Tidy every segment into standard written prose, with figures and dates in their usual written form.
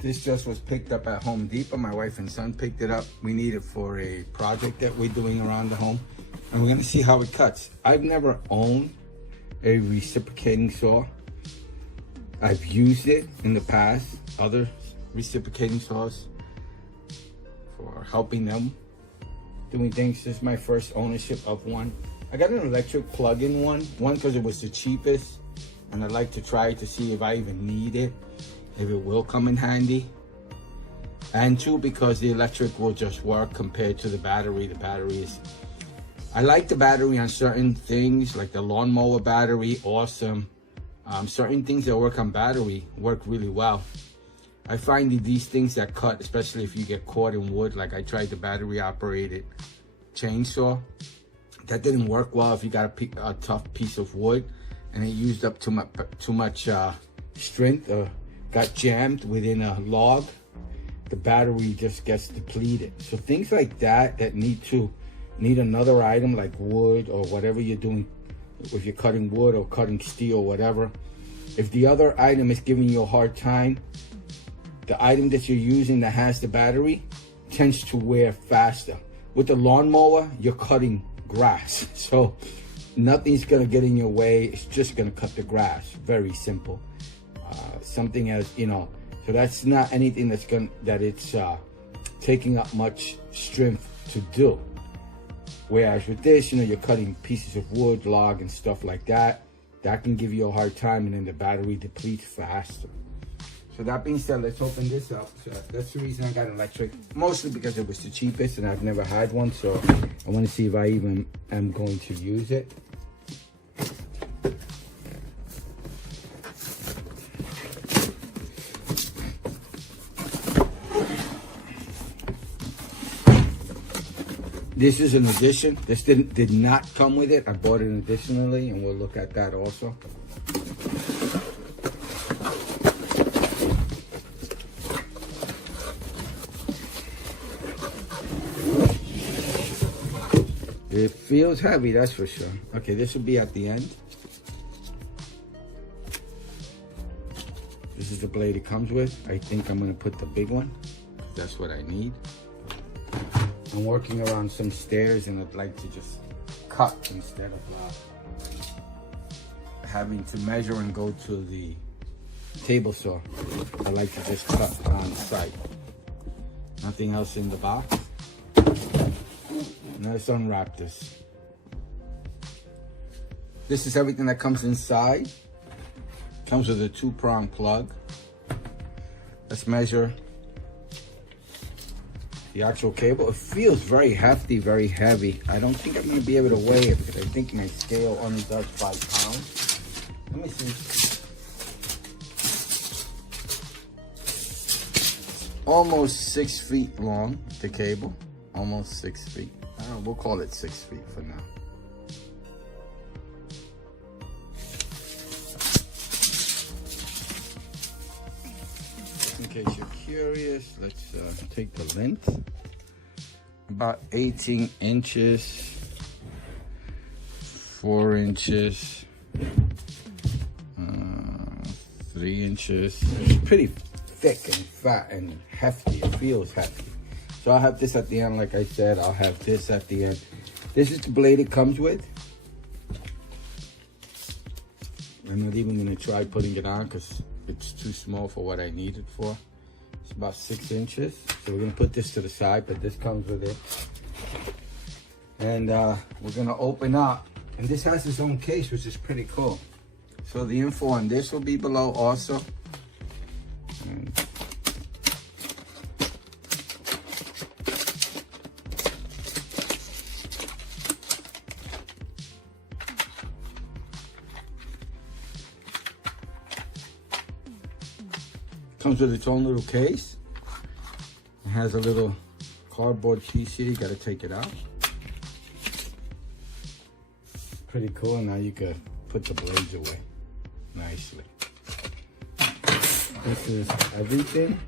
This just was picked up at Home Depot. My wife and son picked it up. We need it for a project that we're doing around the home. And we're gonna see how it cuts. I've never owned a reciprocating saw. I've used it in the past, other reciprocating saws, for helping them doing things. This is my first ownership of one. I got an electric plug-in one because it was the cheapest, and I'd like to try it to see if I even need it, if it will come in handy. And two, because the electric will just work compared to the battery. The battery is, I like the battery on certain things, like the lawnmower battery, awesome. Certain things that work on battery work really well. I find that these things that cut, especially if you get caught in wood, like I tried the battery operated chainsaw, that didn't work well if you got a tough piece of wood and it used up too much strength or got jammed within a log. The battery just gets depleted. So things like that need another item like wood or whatever you're doing, if you're cutting wood or cutting steel or whatever. If the other item is giving you a hard time, the item that you're using that has the battery tends to wear faster. With the lawnmower, you're cutting grass, so nothing's gonna get in your way. It's just gonna cut the grass. Very simple. Something as, you know, so that's not anything that it's taking up much strength to do. Whereas with this, you know, you're cutting pieces of wood, log, and stuff like that. That can give you a hard time, and then the battery depletes faster. So that being said, let's open this up. So that's the reason I got electric, mostly because it was the cheapest and I've never had one. So I want to see if I even am going to use it. This is an addition. This did not come with it. I bought it additionally, and we'll look at that also. It feels heavy, that's for sure. Okay, this will be at the end. This is the blade it comes with. I think I'm gonna put the big one. That's what I need. I'm working around some stairs and I'd like to just cut instead of having to measure and go to the table saw. I like to just cut on site. Nothing else in the box. Now let's unwrap this. This is everything that comes inside. Comes with a 2-prong plug. Let's measure the actual cable. It feels very hefty, very heavy. I don't think I'm gonna be able to weigh it because I think my scale only does 5 pounds. Let me see. Almost 6 feet long, the cable. Almost 6 feet. I don't know, we'll call it 6 feet for now. Just in case you're curious, let's take the length. About 18 inches, 4 inches, 3 inches. It's pretty thick and fat and hefty. It feels hefty. So I'll have this at the end, like I said. I'll have this at the end. This is the blade it comes with. I'm not even gonna try putting it on because it's too small for what I need it for. It's about 6 inches. So we're gonna put this to the side, but this comes with it. And we're gonna open up. And this has its own case, which is pretty cool. So the info on this will be below also. And comes with its own little case. It has a little cardboard piece here. You gotta take it out. Pretty cool. Now you can put the blades away nicely. This is everything.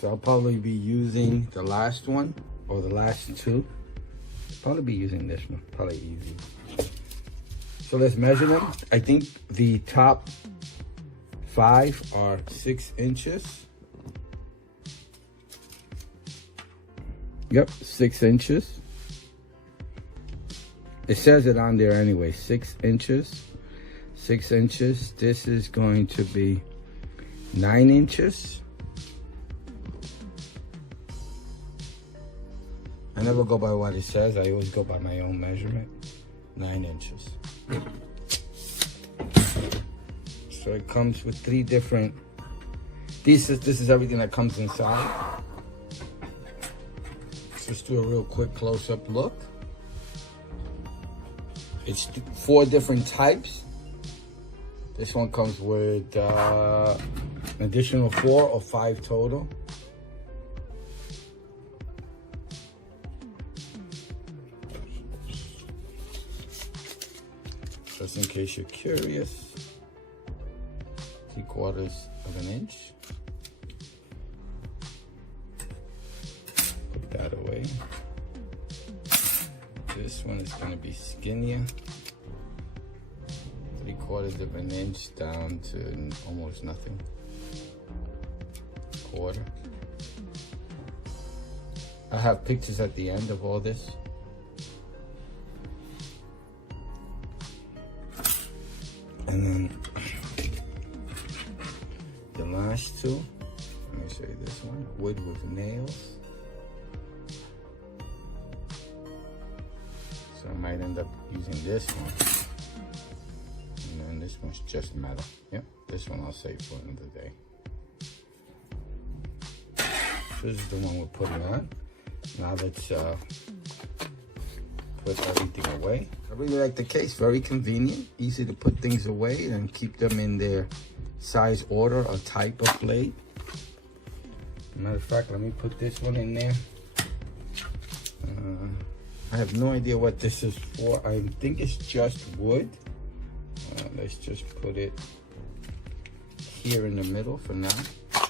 So I'll probably be using the last one or the last two. Probably be using this one. Probably easy. So let's measure them. I think the top 5 are 6 inches. Yep, 6 inches. It says it on there anyway, 6 inches. 6 inches. This is going to be 9 inches. I never go by what it says. I always go by my own measurement. 9 inches. So it comes with 3 different. This is everything that comes inside. Let's just do a real quick close-up look. It's 4 different types. This one comes with an additional 4 or 5 total. Just in case you're curious, 3/4 of an inch. Put that away. This one is going to be skinnier. 3/4 of an inch down to almost nothing. 1/4. I have pictures at the end of all this. And then the last 2, let me show you this one, wood with nails. So I might end up using this one. And then this one's just metal. Yep, this one I'll save for another day. This is the one we're putting on. Now let's put everything away. I really like the case, very convenient, easy to put things away and keep them in their size, order, or type of blade. Matter of fact, let me put this one in there. I have no idea what this is for. I think it's just wood. Let's just put it here in the middle for now,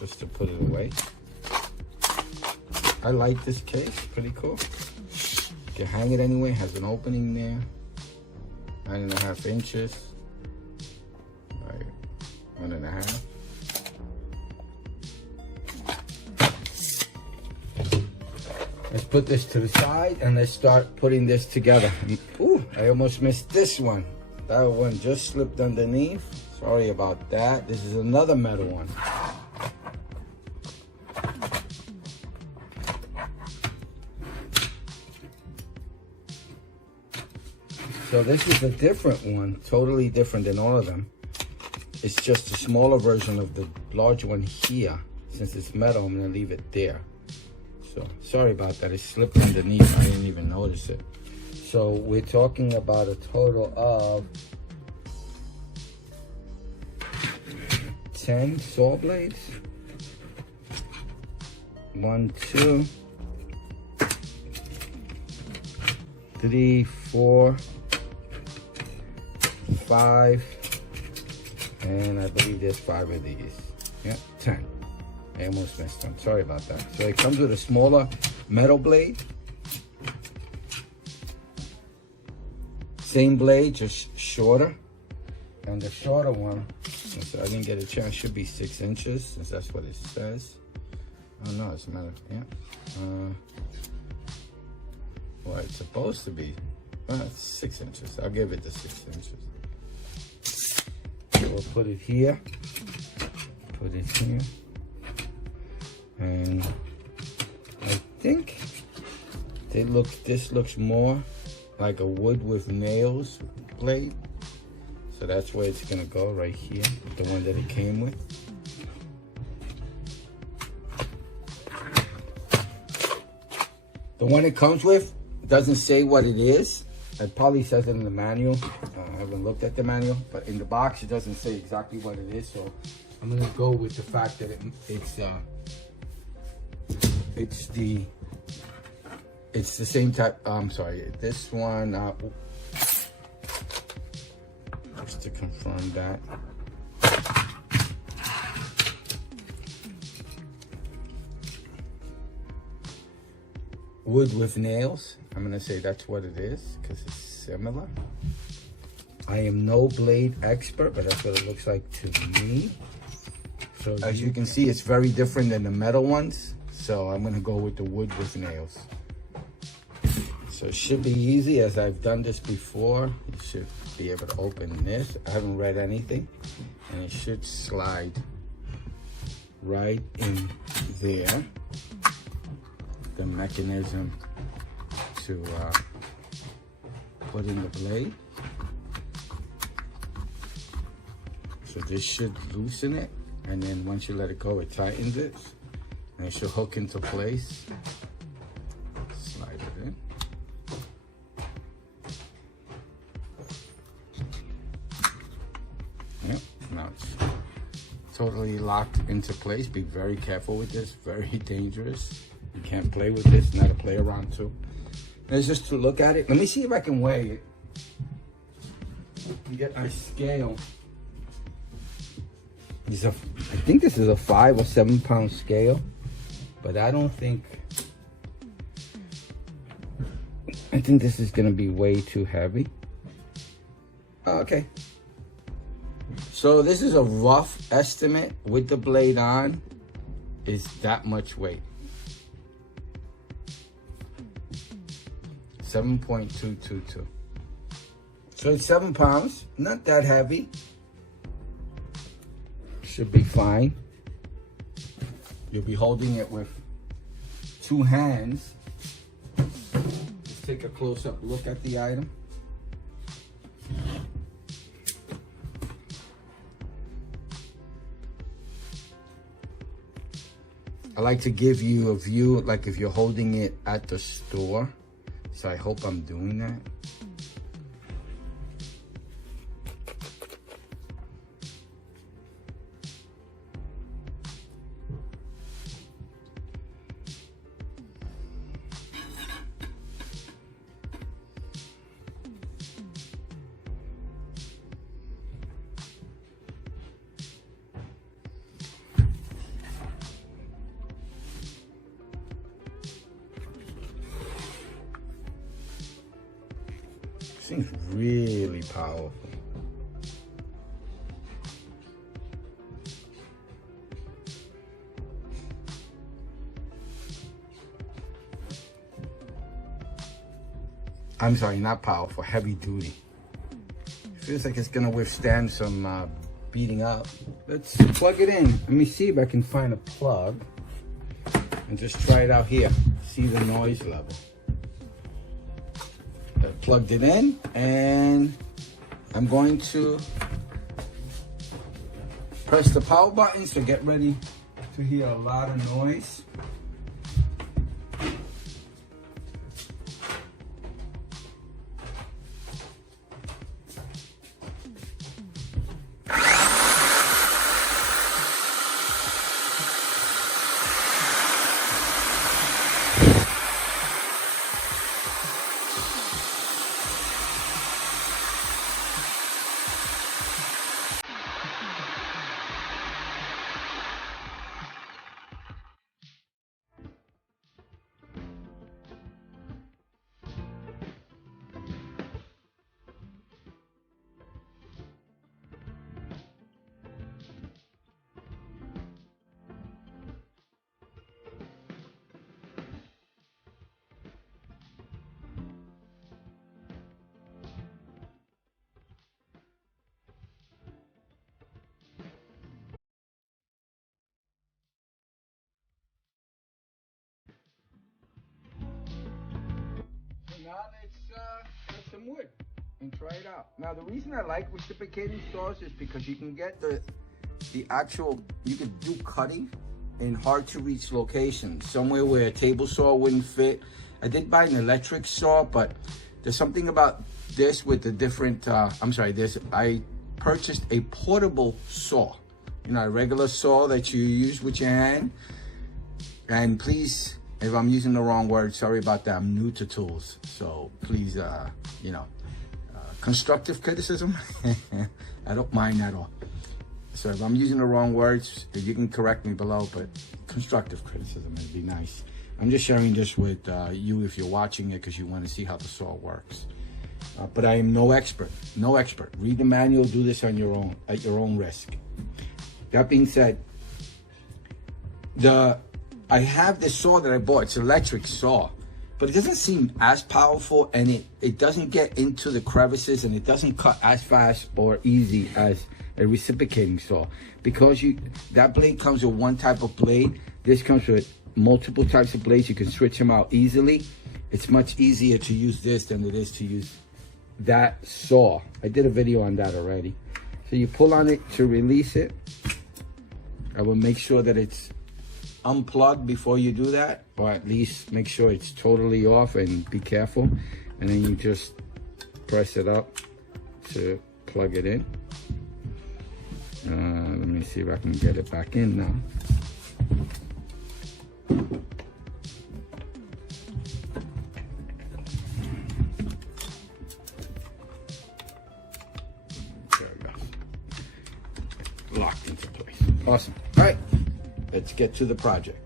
just to put it away. I like this case, pretty cool. You can hang it anyway, has an opening there. 9.5 inches. Right, 1.5. Let's put this to the side and let's start putting this together. Ooh, I almost missed this one. That one just slipped underneath. Sorry about that. This is another metal one. So this is a different one, totally different than all of them. It's just a smaller version of the large one here. Since it's metal, I'm gonna leave it there. So sorry about that, it slipped underneath, I didn't even notice it. So we're talking about a total of 10 saw blades. 1, 2, 3, 4, 5, and I believe there's 5 of these. Yep, 10. I almost missed them. Sorry about that. So it comes with a smaller metal blade. Same blade, just shorter. And the shorter one, so I didn't get a chance, should be 6 inches, since that's what it says. Oh no, it's metal. Yeah. Well, it's supposed to be 6 inches. I'll give it the 6 inches. So we'll put it here. Put it here. And I think this looks more like a wood with nails blade. So that's where it's gonna go, right here, the one that it came with. The one it comes with doesn't say what it is. It probably says it in the manual. I haven't looked at the manual, but in the box it doesn't say exactly what it is. So I'm gonna go with the fact that it's the same type. I'm sorry, this one. Just to confirm that. Wood with nails. I'm gonna say that's what it is because it's similar. I am no blade expert, but that's what it looks like to me. So as you can see, it's very different than the metal ones. So I'm gonna go with the wood with nails. So it should be easy, as I've done this before. You should be able to open this. I haven't read anything, and it should slide right in there. The mechanism to put in the blade. So this should loosen it, and then once you let it go, it tightens it, and it should hook into place. Slide it in. Yep, now it's totally locked into place. Be very careful with this, very dangerous. You can't play with this, not to play around too. Let's just to look at it. Let me see if I can weigh it. You get my scale. I think this is a 5 or 7 pound scale, but I think this is gonna be way too heavy. Okay. So this is a rough estimate with the blade on, is that much weight. 7.222. So it's 7 pounds, not that heavy. Should be fine. You'll be holding it with 2 hands. Let's take a close-up look at the item. I like to give you a view like if you're holding it at the store. So I hope I'm doing that. Seems really powerful. I'm sorry, not powerful, heavy duty. Feels like it's gonna withstand some beating up. Let's plug it in. Let me see if I can find a plug and just try it out here. See the noise level. I plugged it in, and I'm going to press the power button, so get ready to hear a lot of noise. Now let's some wood and try it out. Now the reason I like reciprocating saws is because you can get the actual, you can do cutting in hard to reach locations, somewhere where a table saw wouldn't fit. I did buy an electric saw, but there's something about this with the different, I purchased a portable saw, you know, a regular saw that you use with your hand. And please, if I'm using the wrong word, sorry about that. I'm new to tools, so please, constructive criticism, I don't mind at all. So if I'm using the wrong words, you can correct me below, but constructive criticism would be nice. I'm just sharing this with you if you're watching it because you want to see how the saw works. But I am no expert, no expert. Read the manual, do this on your own, at your own risk. That being said, I have this saw that I bought. It's an electric saw, but it doesn't seem as powerful, and it doesn't get into the crevices, and it doesn't cut as fast or easy as a reciprocating saw. Because that blade comes with one type of blade, this comes with multiple types of blades. You can switch them out easily. It's much easier to use this than it is to use that saw. I did a video on that already. So you pull on it to release it. I will make sure that it's unplugged before you do that, or at least make sure it's totally off, and be careful. And then you just press it up to plug it in. Let me see if I can get it back in now. There it goes. Locked into place. Awesome. All right, let's get to the project.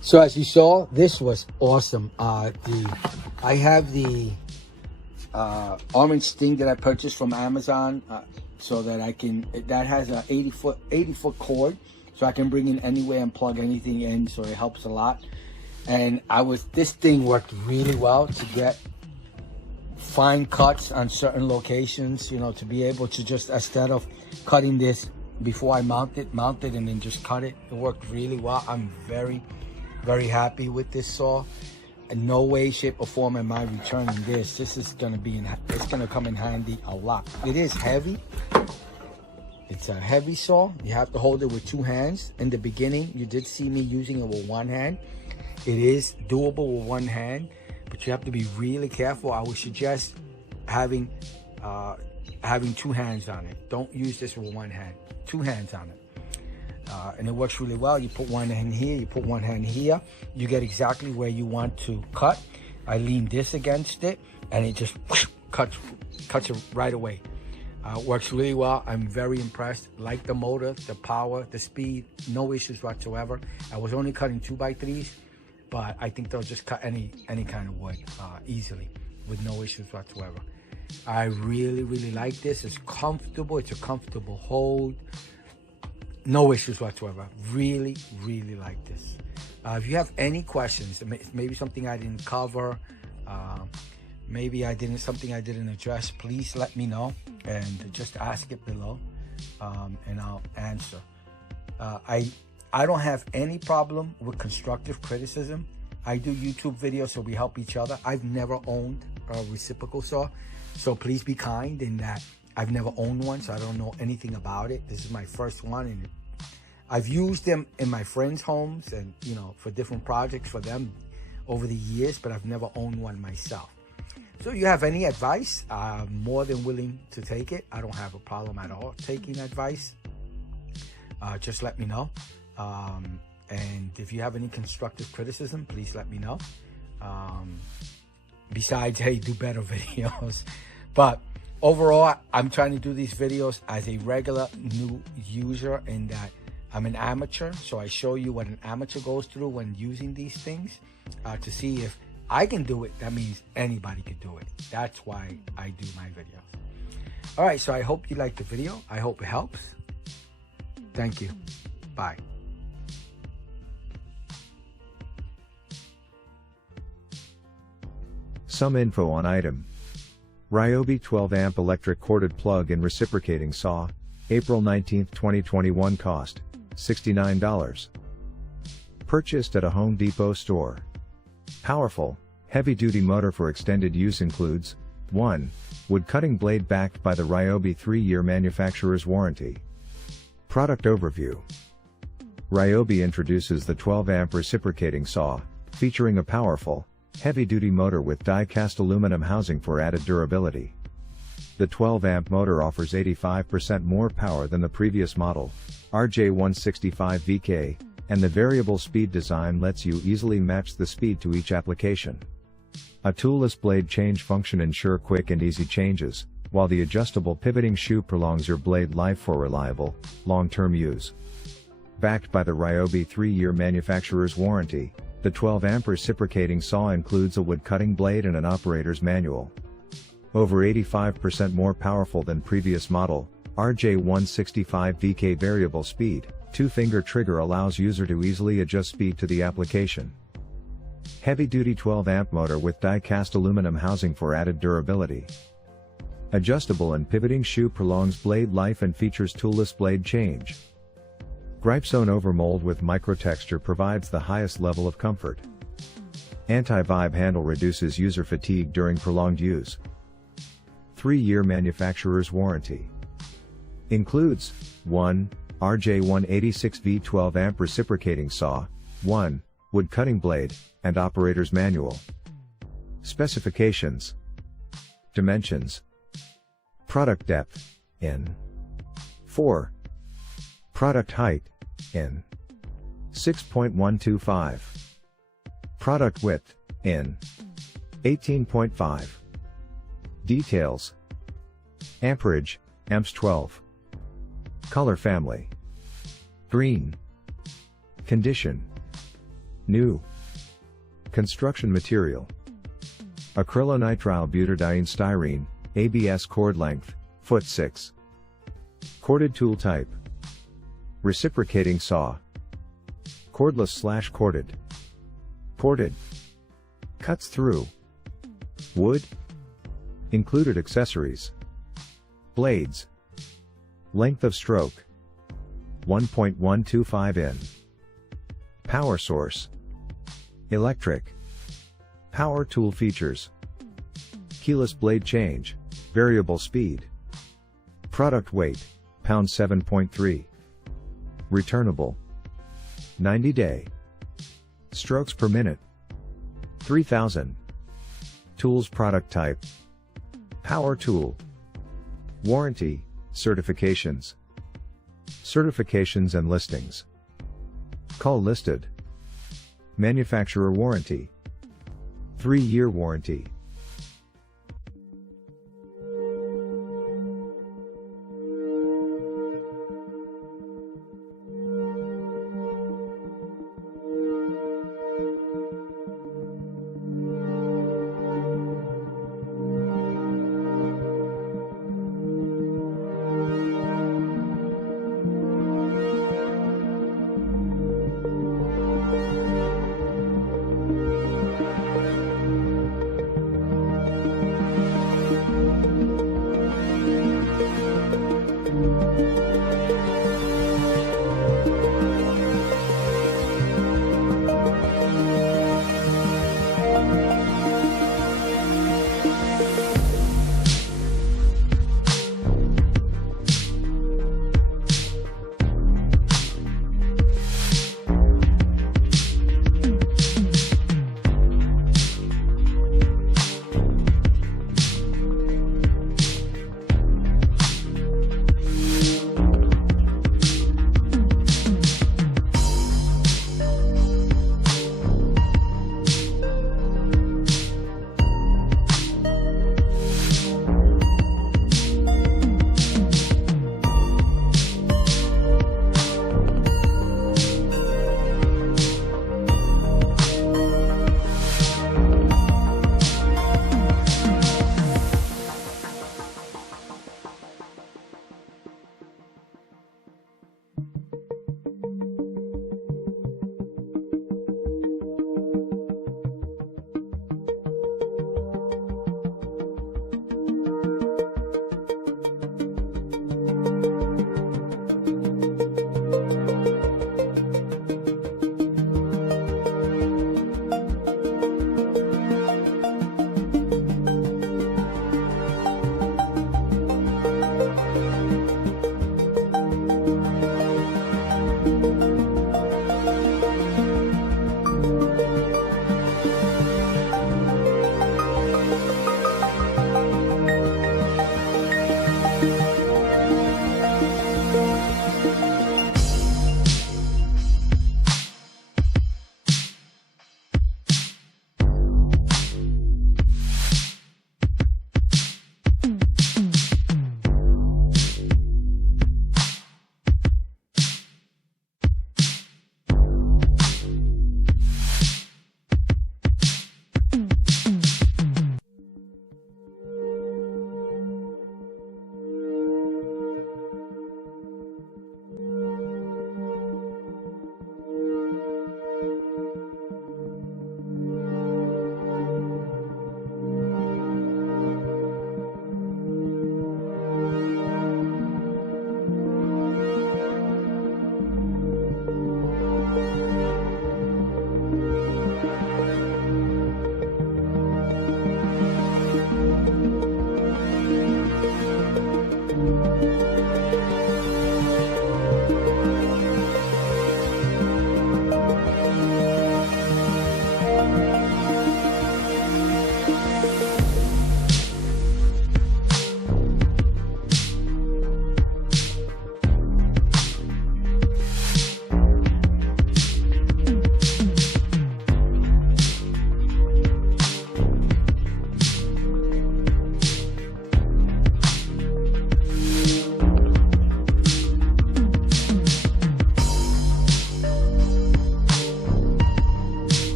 So as you saw, this was awesome. I have the orange sting that I purchased from Amazon, so that I can, that has a 80 foot cord, so I can bring in anywhere and plug anything in, so it helps a lot. And this thing worked really well to get fine cuts on certain locations, you know, to be able to just, instead of cutting this before I mount it and then just cut it. It worked really well. I'm very happy with this saw. In no way, shape, or form am I returning this. This is gonna be it's gonna come in handy a lot. It is heavy. It's a heavy saw. You have to hold it with two hands. In the beginning, you did see me using it with one hand. It is doable with one hand, but you have to be really careful. I would suggest having two hands on it. Don't use this with one hand. Two hands on it. And it works really well. You put one hand here, you put one hand here. You get exactly where you want to cut. I lean this against it, and it just cuts it right away. Works really well. I'm very impressed. Like the motor, the power, the speed, no issues whatsoever. I was only cutting 2x3s, but I think they'll just cut any kind of wood easily with no issues whatsoever. I really like this. It's comfortable. It's a comfortable hold. No issues whatsoever. Really like this. If you have any questions, maybe something I didn't cover, maybe something I didn't address, please let me know and just ask it below, and I'll answer. I don't have any problem with constructive criticism. I do YouTube videos, so we help each other. I've never owned a reciprocal saw, so please be kind in that I've never owned one, so I don't know anything about it. This is my first one, and I've used them in my friends' homes and, you know, for different projects for them over the years, but I've never owned one myself. So if you have any advice, I'm more than willing to take it. I don't have a problem at all taking advice. Just let me know. And if you have any constructive criticism, please let me know. Besides, hey, do better videos. But overall, I'm trying to do these videos as a regular new user, in that I'm an amateur, so I show you what an amateur goes through when using these things, to see if I can do it. That means anybody could do it. That's why I do my videos. All right, so I hope you liked the video. I hope it helps. Thank you. Bye. Some info on item. RYOBI 12 amp electric corded plug and reciprocating saw, April 19, 2021. Cost $69. Purchased at a Home Depot store. Powerful, heavy-duty motor for extended use includes 1. Wood cutting blade backed by the RYOBI 3-year manufacturer's warranty. Product overview. RYOBI introduces the 12 amp reciprocating saw, featuring a powerful, heavy-duty motor with die-cast aluminum housing for added durability. The 12 amp motor offers 85% more power than the previous model, RJ165VK, and the variable speed design lets you easily match the speed to each application. A toolless blade change function ensures quick and easy changes, while the adjustable pivoting shoe prolongs your blade life for reliable, long-term use. Backed by the RYOBI 3-year manufacturer's warranty, the 12-amp reciprocating saw includes a wood-cutting blade and an operator's manual. Over 85% more powerful than previous model, RJ165VK variable speed, 2-finger trigger allows user to easily adjust speed to the application. Heavy-duty 12-amp motor with die-cast aluminum housing for added durability. Adjustable and pivoting shoe prolongs blade life and features toolless blade change. Gripezone overmold with microtexture provides the highest level of comfort. Anti-vibe handle reduces user fatigue during prolonged use. 3-year manufacturer's warranty. Includes 1. RJ186V 12-amp reciprocating saw, 1. Wood cutting blade, and operator's manual. Specifications. Dimensions. Product depth, in 4. Product height, in 6.125. Product width, in 18.5. Details. Amperage, amps 12. Color family. Green. Condition. New. Construction material. Acrylonitrile butadiene styrene, ABS cord length, foot 6. Corded tool type. Reciprocating saw. Cordless/corded. Ported. Cuts through. Wood. Included accessories. Blades. Length of stroke. 1.125 in. Power source. Electric. Power tool features. Keyless blade change, variable speed. Product weight, pound 7.3. Returnable. 90-day. Strokes per minute. 3000. Tools product type. Power tool. Warranty, certifications. Certifications and listings. Call listed. Manufacturer warranty. 3-year warranty.